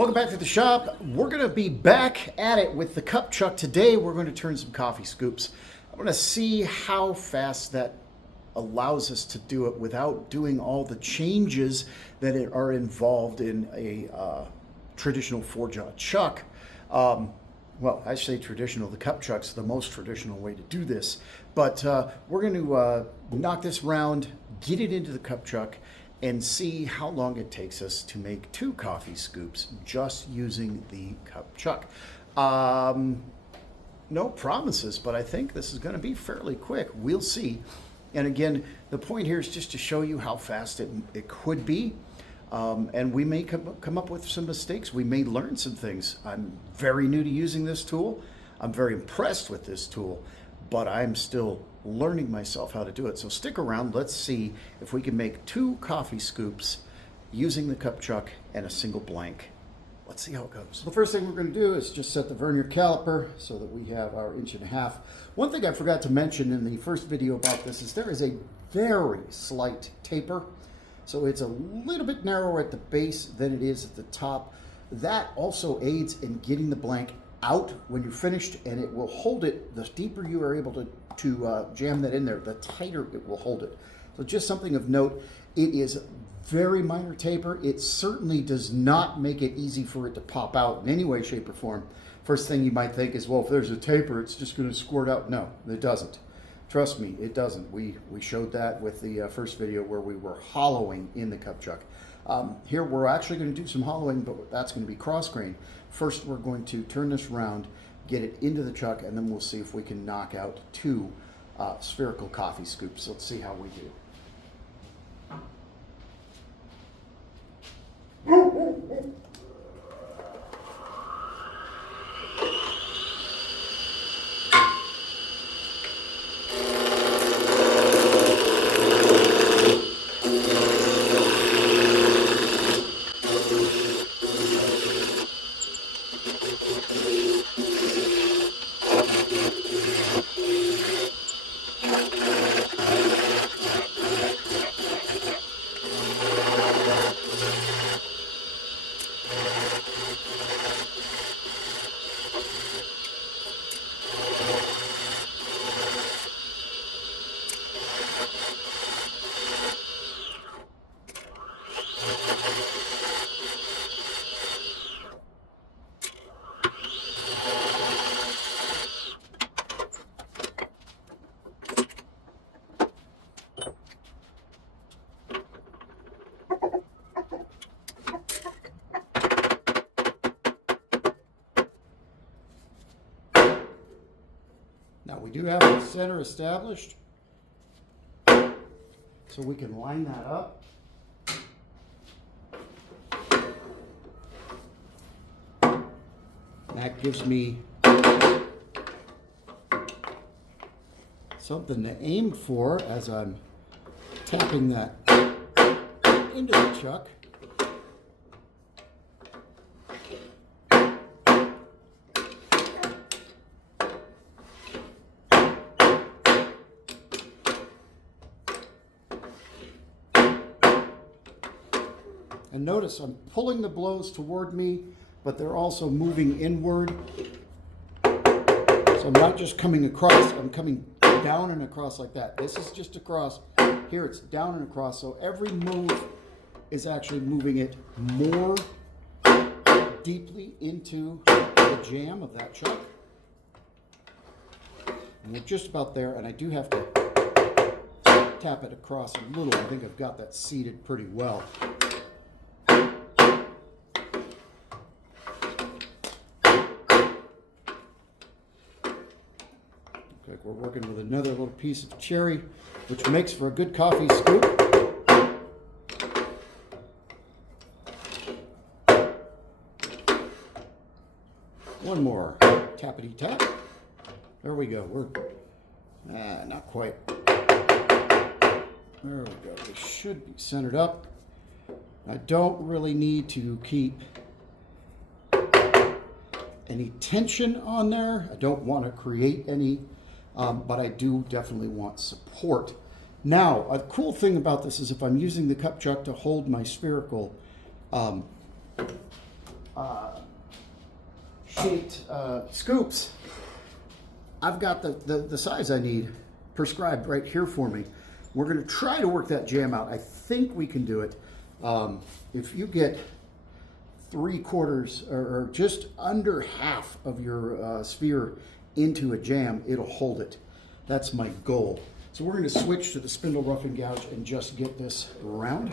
Welcome back to the shop. We're going to be back at it with the cup chuck. Today we're going to turn some coffee scoops. I'm going to see how fast that allows us to do it without doing all the changes that are involved in a traditional four-jaw chuck. Well, I say traditional, the cup chuck's the most traditional way to do this. But we're going to knock this round, get it into the cup chuck, and see how long it takes us to make 2 coffee scoops just using the cup chuck. No promises, but I think this is going to be fairly quick. We'll see. And again, the point here is just to show you how fast it could be. And we may come up with some mistakes. We may learn some things. I'm very new to using this tool. I'm very impressed with this tool, but I'm still learning myself how to do it. So stick around. Let's see if we can make 2 coffee scoops using the cup chuck and a single blank. Let's see how it goes. The first thing we're going to do is just set the vernier caliper so that we have our 1.5 inches. One thing I forgot to mention in the first video about this is there is a very slight taper. So it's a little bit narrower at the base than it is at the top. That also aids in getting the blank out when you're finished, and it will hold it. The deeper you are able to jam that in there, the tighter it will hold it. So just something of note, it is very minor taper. It certainly does not make it easy for it to pop out in any way, shape, or form. First thing you might think is, well, if there's a taper, it's just going to squirt out. No, it doesn't. Trust me, it doesn't. We showed that with the first video where we were hollowing in the cup chuck. Here we're actually going to do some hollowing, but that's going to be cross grain. First, we're going to turn this round, get it into the chuck, and then we'll see if we can knock out 2 spherical coffee scoops. Let's see how we do. Now we do have the center established, so we can line that up. That gives me something to aim for as I'm tapping that into the chuck. And notice I'm pulling the blows toward me, but they're also moving inward. So I'm not just coming across, I'm coming down and across like that. This is just across. Here it's down and across. So every move is actually moving it more deeply into the jam of that chuck. And we're just about there, and I do have to tap it across a little. I think I've got that seated pretty well. Like we're working with another little piece of cherry, which makes for a good coffee scoop. One more tappity tap. There we go. We're not quite. There we go. They should be centered up. I don't really need to keep any tension on there. I don't want to create any, but I do definitely want support. Now, a cool thing about this is if I'm using the cup chuck to hold my spherical shaped scoops. I've got the size I need prescribed right here for me. We're going to try to work that jam out. I think we can do it. If you get 3/4 or just under half of your sphere into a jam, it'll hold it. That's my goal. So we're going to switch to the spindle rough and gouge and just get this around.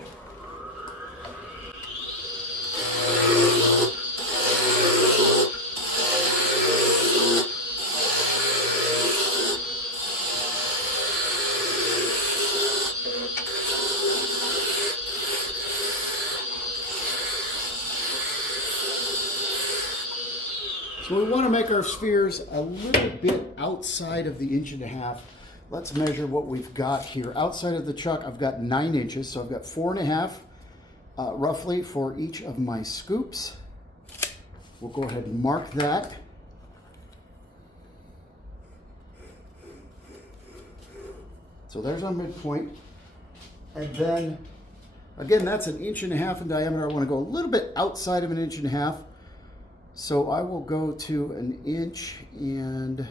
So we want to make our spheres a little bit outside of the 1.5 inches. Let's measure what we've got here. Outside of the chuck, I've got 9 inches, so I've got 4.5 roughly for each of my scoops. We'll go ahead and mark that. So there's our midpoint. And then, again, that's 1.5 inches in diameter. I want to go a little bit outside of 1.5 inches. So I will go to 1 inch and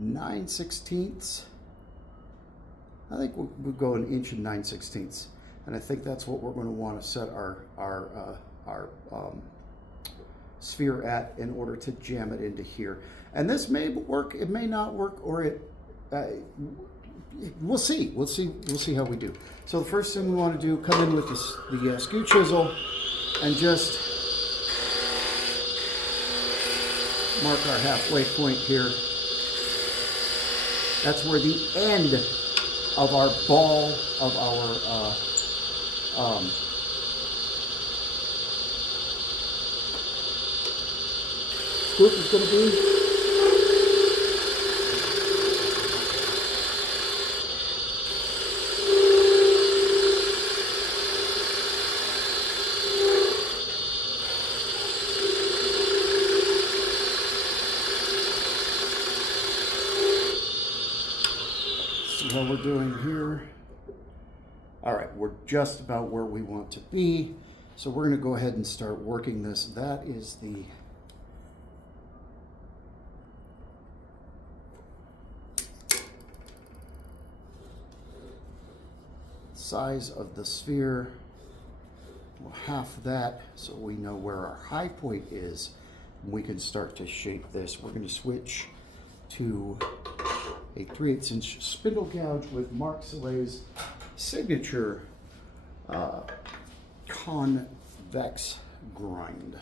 9/16. I think we'll go 1 inch and 9/16. And I think that's what we're going to want to set our sphere at in order to jam it into here. And this may work, it may not work, or we'll see. We'll see how we do. So the first thing we want to do, come in with the skew chisel and just mark our halfway point here. That's where the end of our ball of our scoop is going to be. What we're doing here. All right, we're just about where we want to be. So we're going to go ahead and start working this. That is the size of the sphere. We'll half that so we know where our high point is. We can start to shape this. We're going to switch to a 3/8 inch spindle gouge with Mark Soleil's signature convex grind.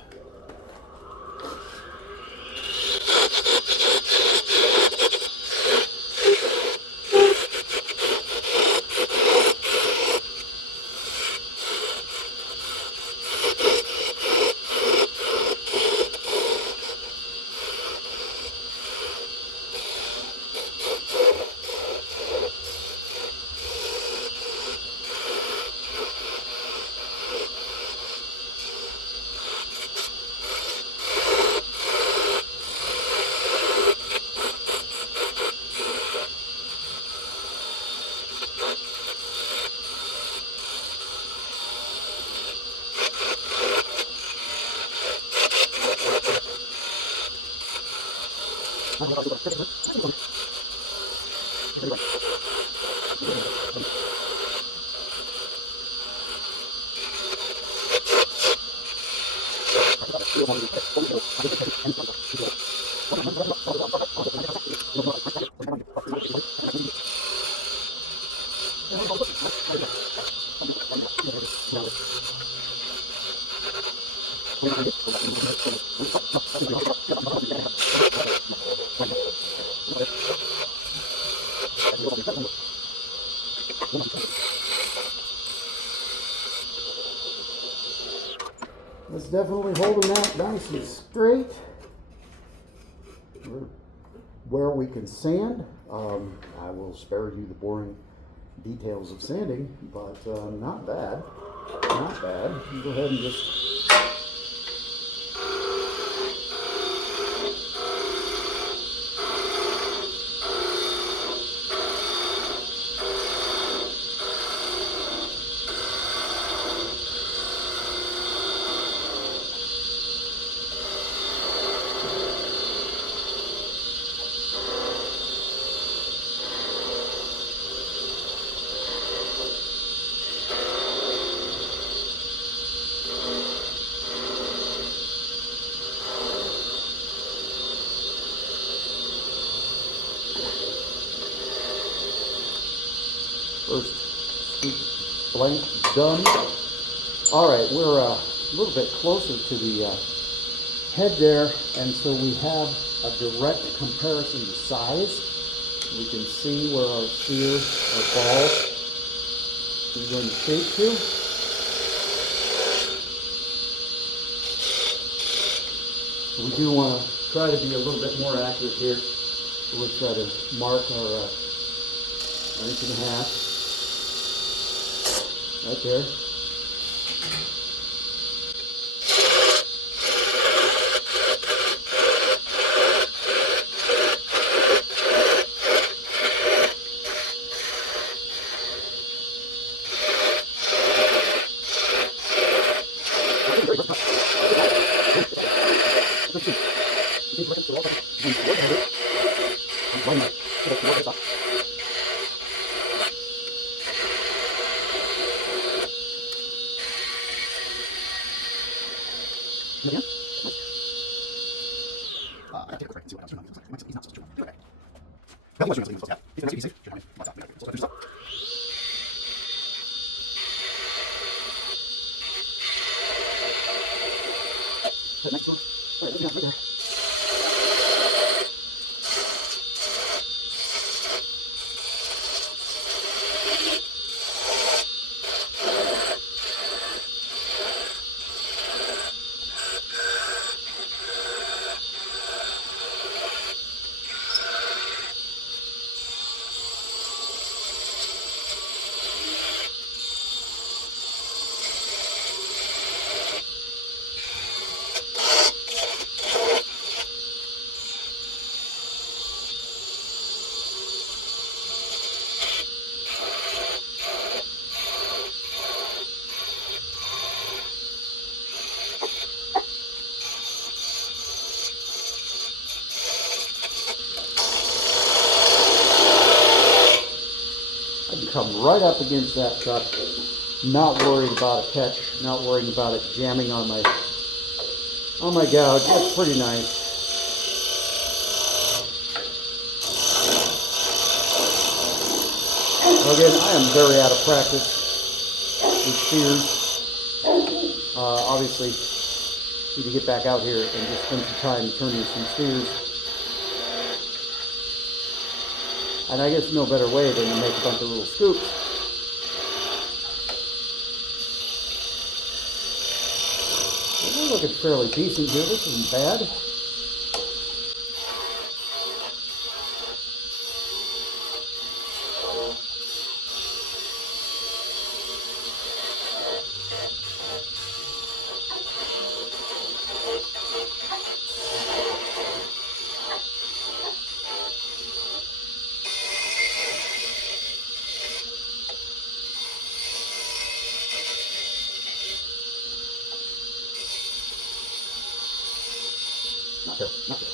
It's definitely holding that nice and straight. Where we can sand, I will spare you the boring details of sanding, but not bad, not bad. You go ahead and just blank, done. All right, we're a little bit closer to the head there, and so we have a direct comparison to size. We can see where our sphere, our ball, is going to shape to. We do want to try to be a little bit more accurate here. So we'll try to mark our 1.5 inches right there. Come right up against that truck, not worried about a catch, not worrying about it jamming on my gouge. That's pretty nice. Again, I am very out of practice with steers. Obviously, need to get back out here and just spend some time turning some steers. And I guess no better way than to make a bunch of little scoops. We're looking fairly decent here. This isn't bad. Not there, not there.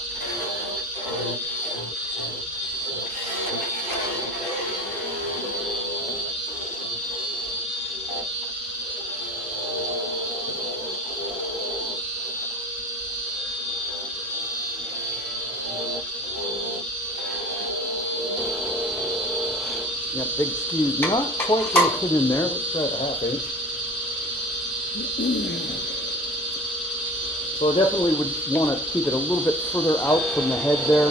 That big skew, not quite going to fit in there. Let's try a 1/2 inch. So I definitely would want to keep it a little bit further out from the head there.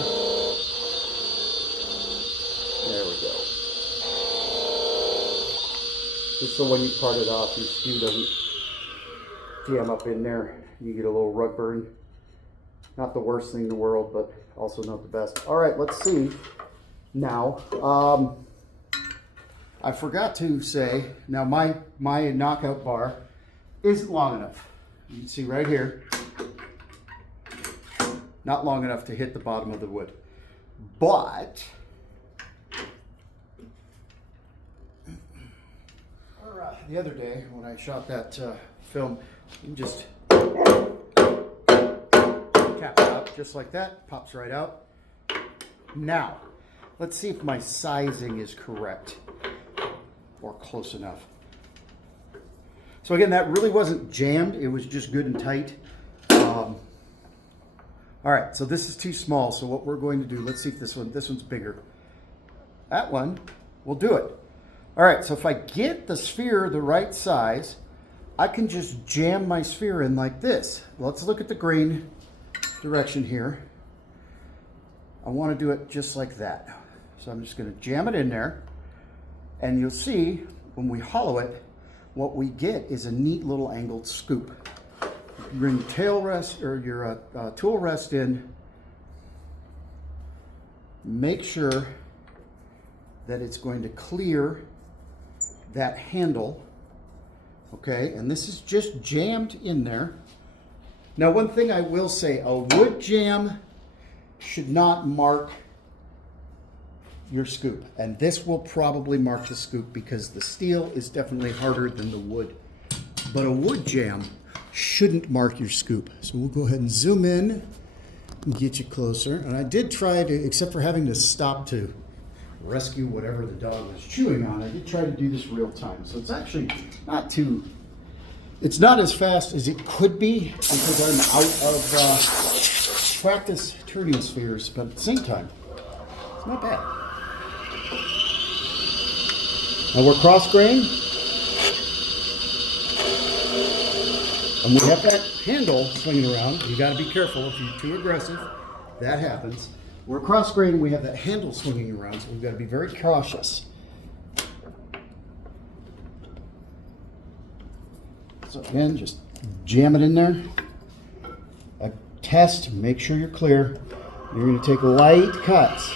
There we go. Just so when you part it off, your skew doesn't jam up in there. You get a little rug burn. Not the worst thing in the world, but also not the best. All right, let's see. Now, I forgot to say, now my knockout bar isn't long enough. You can see right here, not long enough to hit the bottom of the wood. But, the other day when I shot that film, you can just cap it up just like that, pops right out. Now, let's see if my sizing is correct or close enough. So again, that really wasn't jammed, it was just good and tight. All right, so this is too small, so what we're going to do, let's see if this one's bigger. That one will do it. All right, so if I get the sphere the right size, I can just jam my sphere in like this. Let's look at the grain direction here. I want to do it just like that. So I'm just going to jam it in there, and you'll see when we hollow it, what we get is a neat little angled scoop. You bring your tail rest or your tool rest in. Make sure that it's going to clear that handle. Okay, and this is just jammed in there. Now, one thing I will say, a wood jam should not mark your scoop. And this will probably mark the scoop because the steel is definitely harder than the wood. But a wood jam shouldn't mark your scoop. So we'll go ahead and zoom in and get you closer. And I did try to, except for having to stop to rescue whatever the dog was chewing on, I did try to do this real time. So it's actually not too, it's not as fast as it could be because I'm out of practice turning spheres, but at the same time, it's not bad. Now we're cross grain, and we have that handle swinging around. You got to be careful if you're too aggressive. That happens. We're cross grain, we have that handle swinging around, so we've got to be very cautious. So again, just jam it in there. Test, make sure you're clear. You're going to take light cuts.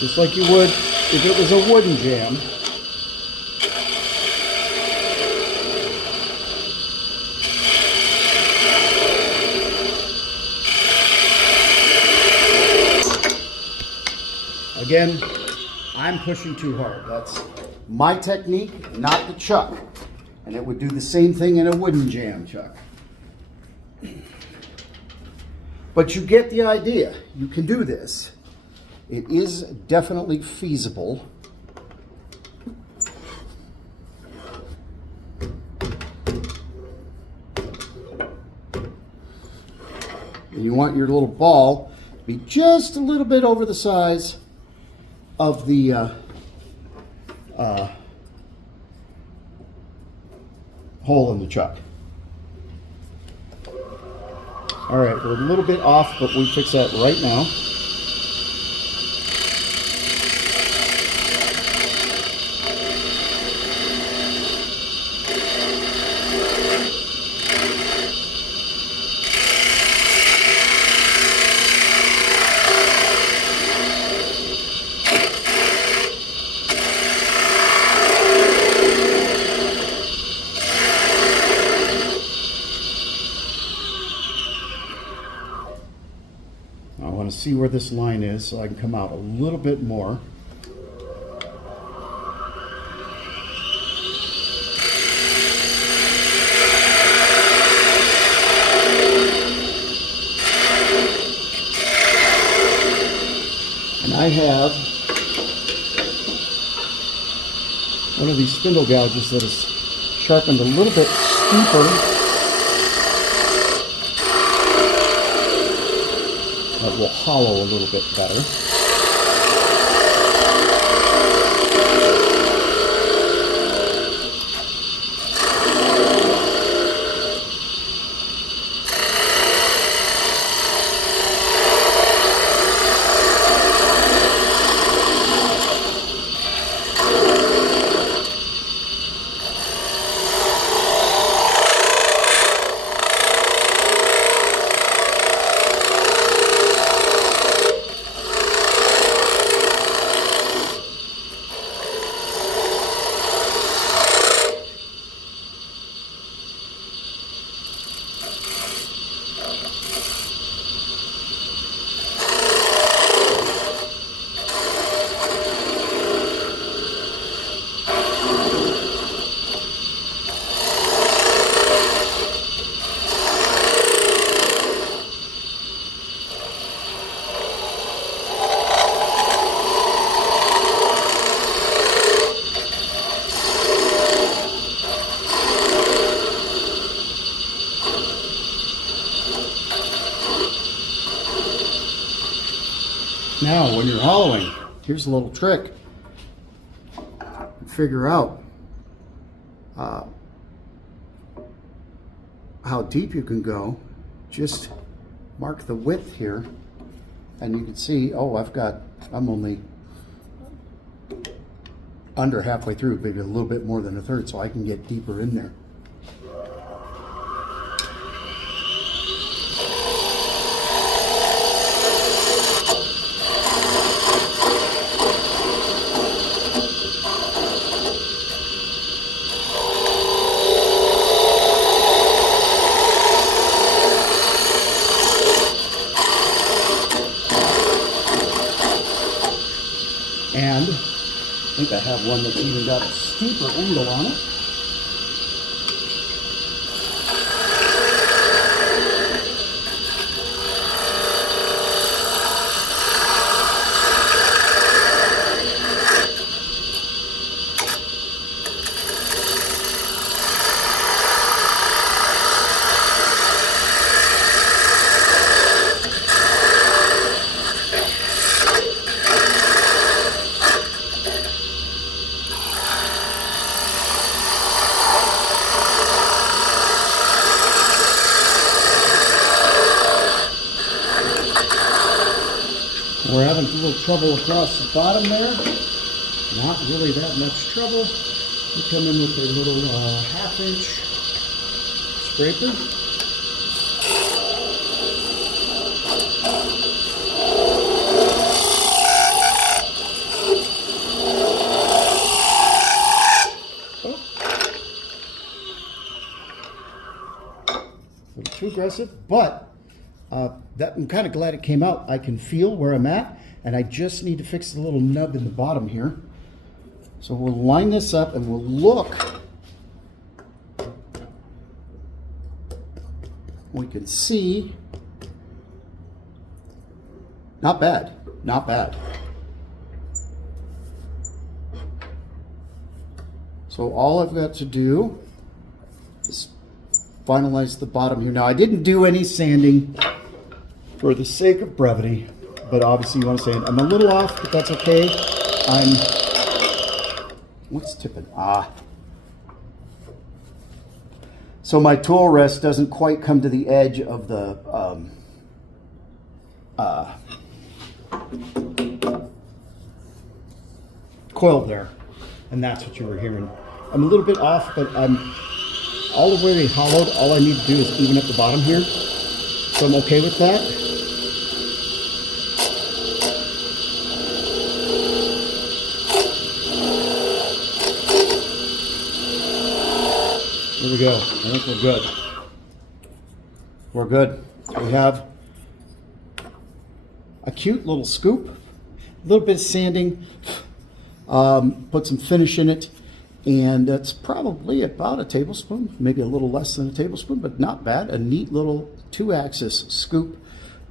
Just like you would if it was a wooden jam. Again, I'm pushing too hard. That's my technique, not the chuck. And it would do the same thing in a wooden jam chuck. But you get the idea. You can do this. It is definitely feasible. And you want your little ball to be just a little bit over the size of the hole in the chuck. All right, we're a little bit off, but we fix that right now. I want to see where this line is so I can come out a little bit more. And I have one of these spindle gouges that is sharpened a little bit steeper. That will hollow a little bit better. Now, when you're hollowing, here's a little trick. Figure out how deep you can go. Just mark the width here, and you can see, oh, I'm only under halfway through, maybe a little bit more than a third, so I can get deeper in there. And I think I have one that's even got a steeper angle on it. We're having a little trouble across the bottom there. Not really that much trouble. We come in with a little 1/2-inch scraper. A little too aggressive, but I'm kind of glad it came out. I can feel where I'm at, and I just need to fix the little nub in the bottom here. So we'll line this up and we'll look. We can see. Not bad, not bad. So all I've got to do is finalize the bottom here. Now, I didn't do any sanding for the sake of brevity, but obviously you want to sand. I'm a little off, but that's okay. What's tipping? So my tool rest doesn't quite come to the edge of the coil there, and that's what you were hearing. I'm a little bit off, but all the way they hollowed, all I need to do is even up the bottom here. So I'm okay with that. There we go. I think we're good. We're good. We have a cute little scoop, a little bit of sanding, put some finish in it, and that's probably about a tablespoon, maybe a little less than a tablespoon, but not bad. A neat little 2-axis scoop,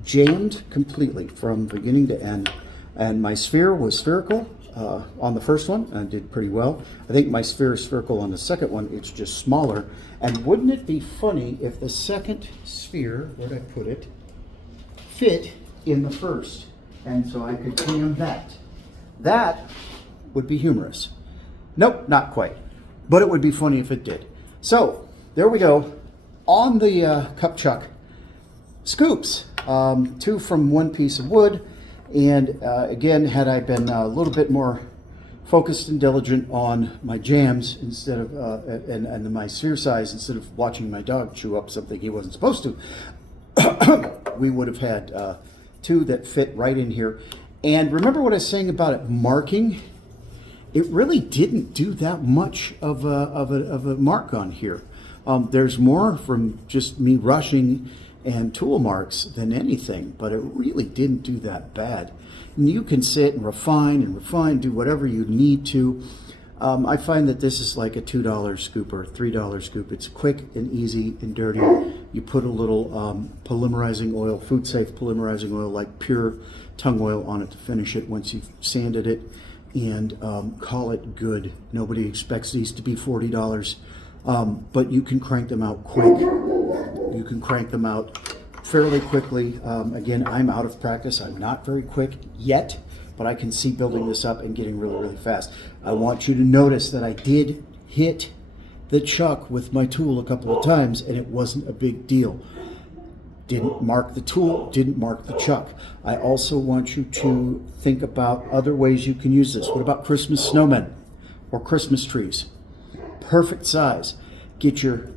jammed completely from beginning to end. And my sphere was spherical on the first one, and I did pretty well. I think my sphere is spherical on the second one. It's just smaller. And wouldn't it be funny if the second sphere, where'd I put it, fit in the first? And so I could jam that. That would be humorous. Nope, not quite. But it would be funny if it did. So there we go. On the cup chuck scoops, 2 from 1 piece of wood. And again, had I been a little bit more focused and diligent on my jams instead of and my sphere size, instead of watching my dog chew up something he wasn't supposed to, we would have had 2 that fit right in here. And remember what I was saying about it marking? It really didn't do that much of a mark on here. There's more from just me rushing and tool marks than anything, but it really didn't do that bad. And you can sit and refine, do whatever you need to. I find that this is like a $2 scoop or $3 scoop. It's quick and easy and dirty. You put a little polymerizing oil, food safe polymerizing oil, like pure tung oil on it to finish it once you've sanded it, and call it good. Nobody expects these to be $40, but you can crank them out quick. You can crank them out fairly quickly. Again, I'm out of practice. I'm not very quick yet, but I can see building this up and getting really, really fast. I want you to notice that I did hit the chuck with my tool a couple of times, and it wasn't a big deal. Didn't mark the tool, didn't mark the chuck. I also want you to think about other ways you can use this. What about Christmas snowmen or Christmas trees? Perfect size. Get your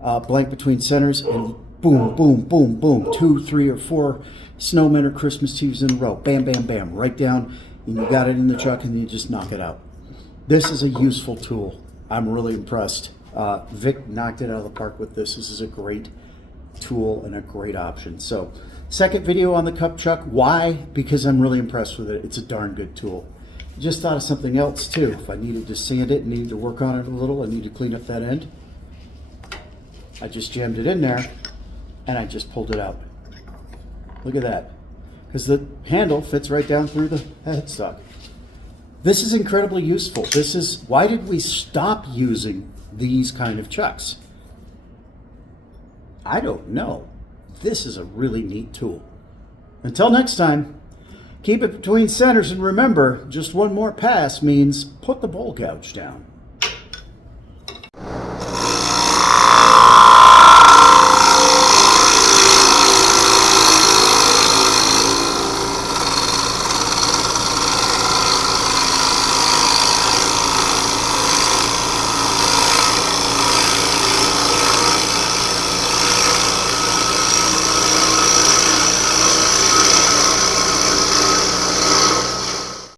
blank between centers and boom, boom, boom, boom. 2, 3, or 4 snowmen or Christmas trees in a row. Bam, bam, bam. Right down, and you got it in the chuck, and you just knock it out. This is a useful tool. I'm really impressed. Vic knocked it out of the park with this. This is a great tool and a great option. So, second video on the cup chuck. Why? Because I'm really impressed with it. It's a darn good tool. Just thought of something else too. If I needed to sand it, needed to work on it a little, I need to clean up that end, I just jammed it in there and I just pulled it out. Look at that. Because the handle fits right down through the headstock. This is incredibly useful. This is, why did we stop using these kind of chucks? I don't know. This is a really neat tool. Until next time, keep it between centers, and remember, just one more pass means put the bowl gouge down.